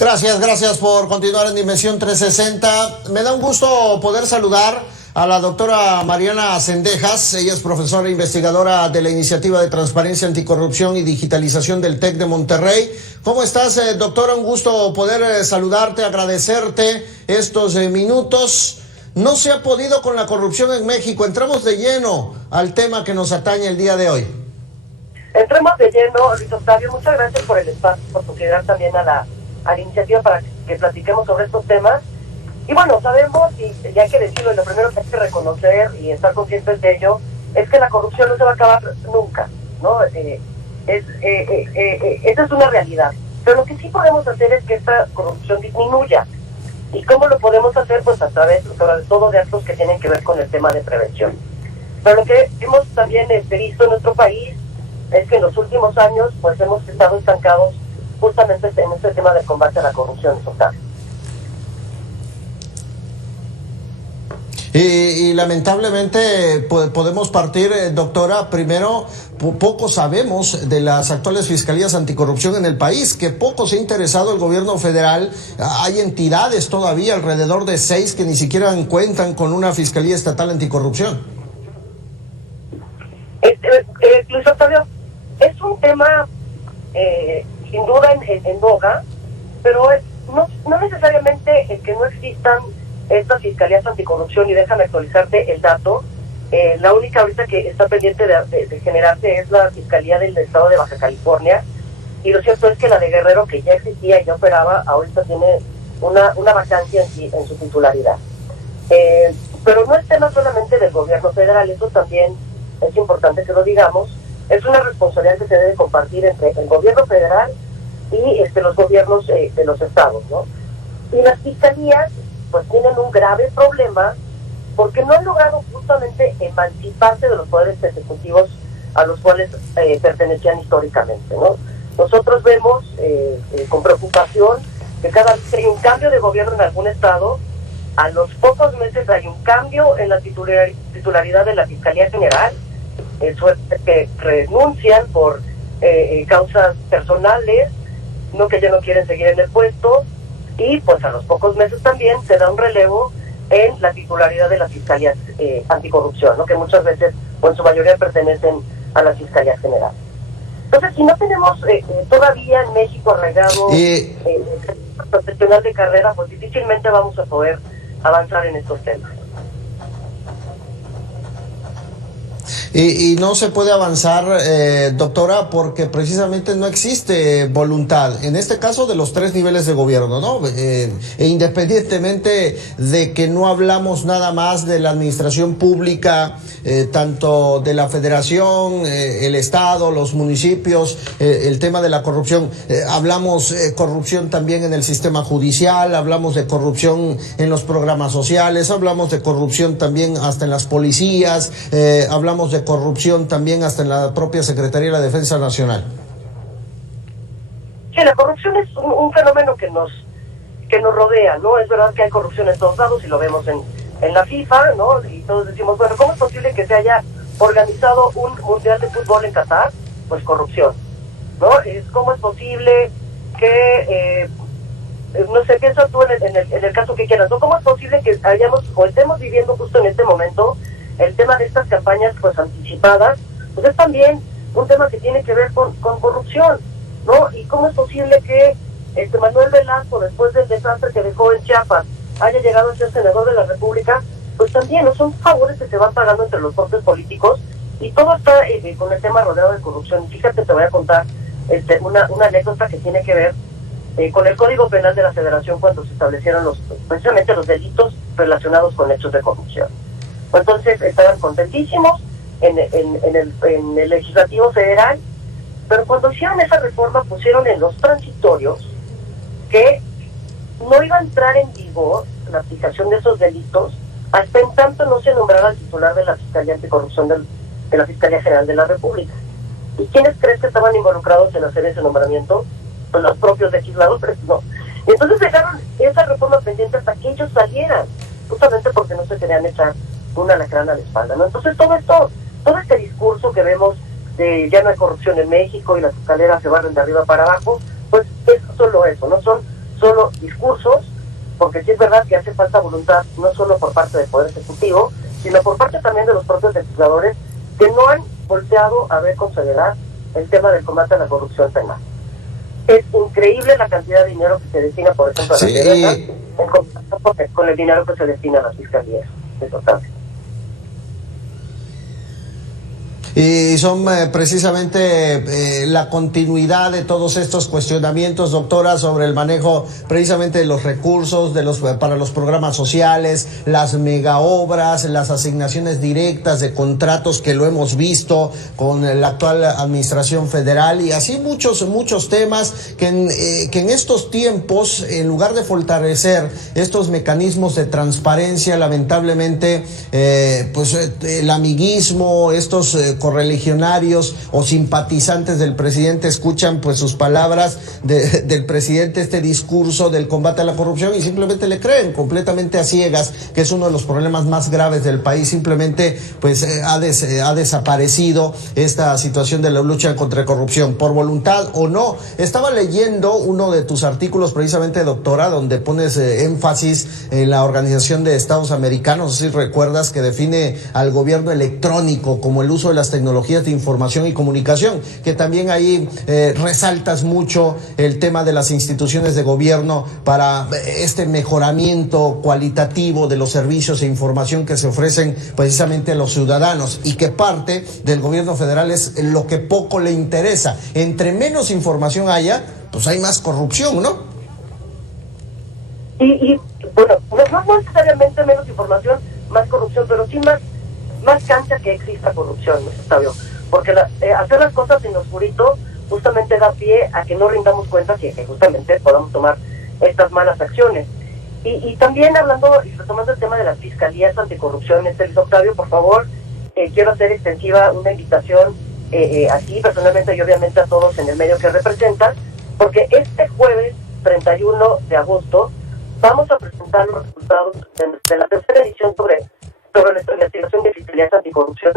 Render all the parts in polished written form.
Gracias por continuar en Dimensión 360. Me da un gusto poder saludar a la doctora Mariana Cendejas. Ella es profesora e investigadora de la Iniciativa de Transparencia, Anticorrupción y Digitalización del TEC de Monterrey. ¿Cómo estás, doctora? Un gusto poder saludarte, agradecerte estos minutos. No se ha podido con la corrupción en México. Entramos de lleno al tema que nos atañe el día de hoy. Entremos de lleno, Luis Octavio. Muchas gracias por el espacio, por considerar también a la iniciativa para que platiquemos sobre estos temas. Y bueno, sabemos, y hay que decirlo, y lo primero que hay que reconocer y estar conscientes de ello, es que la corrupción no se va a acabar nunca, ¿no? Esa es una realidad. Pero lo que sí podemos hacer es que esta corrupción disminuya. ¿Y cómo lo podemos hacer? Pues a través, sobre todo, de actos que tienen que ver con el tema de prevención. Pero lo que hemos también visto en nuestro país es que en los últimos años pues hemos estado estancados justamente en este tema del combate a la corrupción total. Y lamentablemente podemos partir, doctora, primero, poco sabemos de las actuales fiscalías anticorrupción en el país, que poco se ha interesado el gobierno federal. Hay entidades todavía, alrededor de 6, que ni siquiera cuentan con una fiscalía estatal anticorrupción. Luis Octavio, es un tema sin duda en boga, pero no necesariamente el que no existan estas fiscalías anticorrupción, y déjame actualizarte el dato. La única ahorita que está pendiente de generarse es la Fiscalía del Estado de Baja California, y lo cierto es que la de Guerrero, que ya existía y ya operaba, ahorita tiene una vacancia en su titularidad. Pero no es tema solamente del gobierno federal, eso también es importante que lo digamos. Es una responsabilidad que se debe compartir entre el gobierno federal y los gobiernos de los estados, ¿no? Y las fiscalías pues tienen un grave problema porque no han logrado justamente emanciparse de los poderes ejecutivos a los cuales pertenecían históricamente, ¿no? Nosotros vemos con preocupación que cada vez que hay un cambio de gobierno en algún estado, a los pocos meses hay un cambio en la titularidad de la Fiscalía General, que renuncian por causas personales, no que ya no quieren seguir en el puesto, y pues a los pocos meses también se da un relevo en la titularidad de las fiscalías anticorrupción, ¿no? Que muchas veces o en su mayoría pertenecen a las fiscalías generales. Entonces, si no tenemos todavía en México arraigado el profesional de carrera, pues difícilmente vamos a poder avanzar en estos temas. Y no se puede avanzar, doctora, porque precisamente no existe voluntad, en este caso de los 3 niveles de gobierno, ¿no? E independientemente de que no hablamos nada más de la administración pública, tanto de la federación, el estado, los municipios, el tema de la corrupción, hablamos corrupción también en el sistema judicial, hablamos de corrupción en los programas sociales, hablamos de corrupción también hasta en las policías, hablamos de corrupción también hasta en la propia Secretaría de la Defensa Nacional. Sí, la corrupción es un fenómeno que nos rodea, ¿no? Es verdad que hay corrupción en todos lados y lo vemos en la FIFA, ¿no? Y todos decimos, bueno, ¿cómo es posible que se haya organizado un mundial de fútbol en Qatar? Pues corrupción, ¿no? ¿Cómo es posible que, no sé, piensa tú en el caso que quieras, ¿no? ¿Cómo es posible que hayamos o estemos viviendo justo en este momento el tema de estas campañas pues anticipadas? Pues es también un tema que tiene que ver con corrupción, ¿no? Y cómo es posible que Manuel Velasco, después del desastre que dejó en Chiapas, haya llegado a ser senador de la República. Pues también no son favores que se van pagando entre los propios políticos, y todo está con el tema rodeado de corrupción. Fíjate, te voy a contar una anécdota que tiene que ver con el Código Penal de la Federación, cuando se establecieron precisamente los delitos relacionados con hechos de corrupción. Entonces estaban contentísimos en el Legislativo Federal, pero cuando hicieron esa reforma pusieron en los transitorios que no iba a entrar en vigor la aplicación de esos delitos hasta en tanto no se nombrara al titular de la Fiscalía Anticorrupción de la Fiscalía General de la República. ¿Y quiénes crees que estaban involucrados en hacer ese nombramiento? Pues los propios legisladores, ¿no? Y entonces dejaron esa reforma pendiente hasta que ellos salieran, justamente porque no se querían echar una alacrán a la espalda, ¿no? Entonces todo este discurso que vemos de ya no hay corrupción en México y las escaleras se barren de arriba para abajo, pues es solo eso, ¿no? Son solo discursos, porque sí es verdad que hace falta voluntad, no solo por parte del Poder Ejecutivo, sino por parte también de los propios legisladores que no han volteado a ver con seriedad el tema del combate a la corrupción penal. Es increíble la cantidad de dinero que se destina, por ejemplo, a la Sedena, en comparación con el dinero que se destina a las fiscalías. Es total. Y son precisamente la continuidad de todos estos cuestionamientos, doctora, sobre el manejo precisamente de los recursos para los programas sociales, las megaobras, las asignaciones directas de contratos que lo hemos visto con la actual administración federal, y así muchos temas que en estos tiempos, en lugar de fortalecer estos mecanismos de transparencia, lamentablemente el amiguismo, estos correligionarios o simpatizantes del presidente escuchan pues sus palabras del presidente, este discurso del combate a la corrupción, y simplemente le creen completamente a ciegas, que es uno de los problemas más graves del país. Simplemente pues ha desaparecido esta situación de la lucha contra la corrupción, por voluntad o no. Estaba leyendo uno de tus artículos precisamente, doctora, donde pones énfasis en la Organización de Estados Americanos, no sé si recuerdas, que define al gobierno electrónico como el uso de las tecnologías de información y comunicación, que también ahí resaltas mucho el tema de las instituciones de gobierno para este mejoramiento cualitativo de los servicios e información que se ofrecen precisamente a los ciudadanos, y que parte del gobierno federal es lo que poco le interesa. Entre menos información haya, pues hay más corrupción, ¿no? Y bueno, no necesariamente menos información, más corrupción, pero sí más cancha que exista corrupción, Octavio, porque hacer las cosas en oscurito justamente da pie a que no rindamos cuentas y que justamente podamos tomar estas malas acciones. Y también hablando y retomando el tema de las fiscalías anticorrupción, Octavio, por favor, quiero hacer extensiva una invitación aquí personalmente y obviamente a todos en el medio que representan, porque este jueves 31 de agosto vamos a presentar los resultados de la tercera edición sobre nuestra investigación de fiscalías anticorrupción,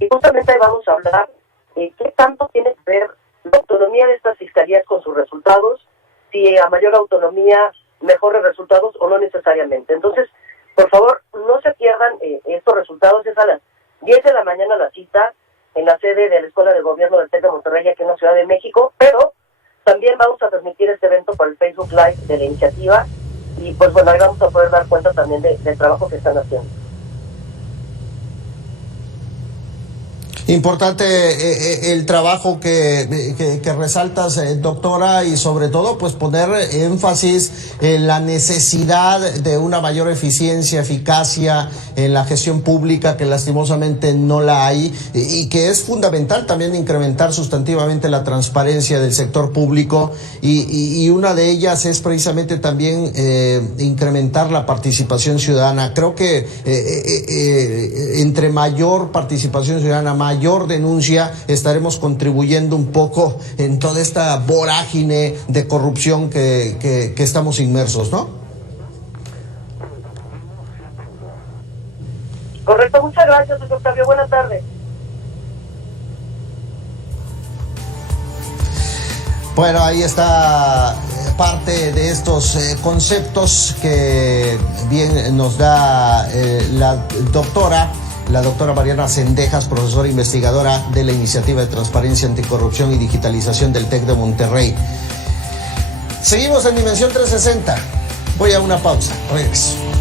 y justamente ahí vamos a hablar qué tanto tiene que ver la autonomía de estas fiscalías con sus resultados, si a mayor autonomía mejores resultados o no necesariamente. Entonces, por favor, no se pierdan estos resultados. Es a las 10 de la mañana la cita en la sede de la Escuela de Gobierno del TEC de Monterrey, aquí en la Ciudad de México, pero también vamos a transmitir este evento por el Facebook Live de la iniciativa, y pues bueno, ahí vamos a poder dar cuenta también del trabajo que están haciendo. Importante el trabajo que resaltas, doctora, y sobre todo pues poner énfasis en la necesidad de una mayor eficiencia, eficacia en la gestión pública, que lastimosamente no la hay, y que es fundamental también incrementar sustantivamente la transparencia del sector público, y una de ellas es precisamente también incrementar la participación ciudadana. Creo que entre mayor participación ciudadana, mayor denuncia, estaremos contribuyendo un poco en toda esta vorágine de corrupción que estamos inmersos, ¿no? Correcto, muchas gracias, Octavio. Buenas tardes. Bueno, ahí está parte de estos conceptos que bien nos da la doctora Mariana Cendejas, profesora investigadora de la Iniciativa de Transparencia, Anticorrupción y Digitalización del TEC de Monterrey. Seguimos en Dimensión 360. Voy a una pausa. Regreso.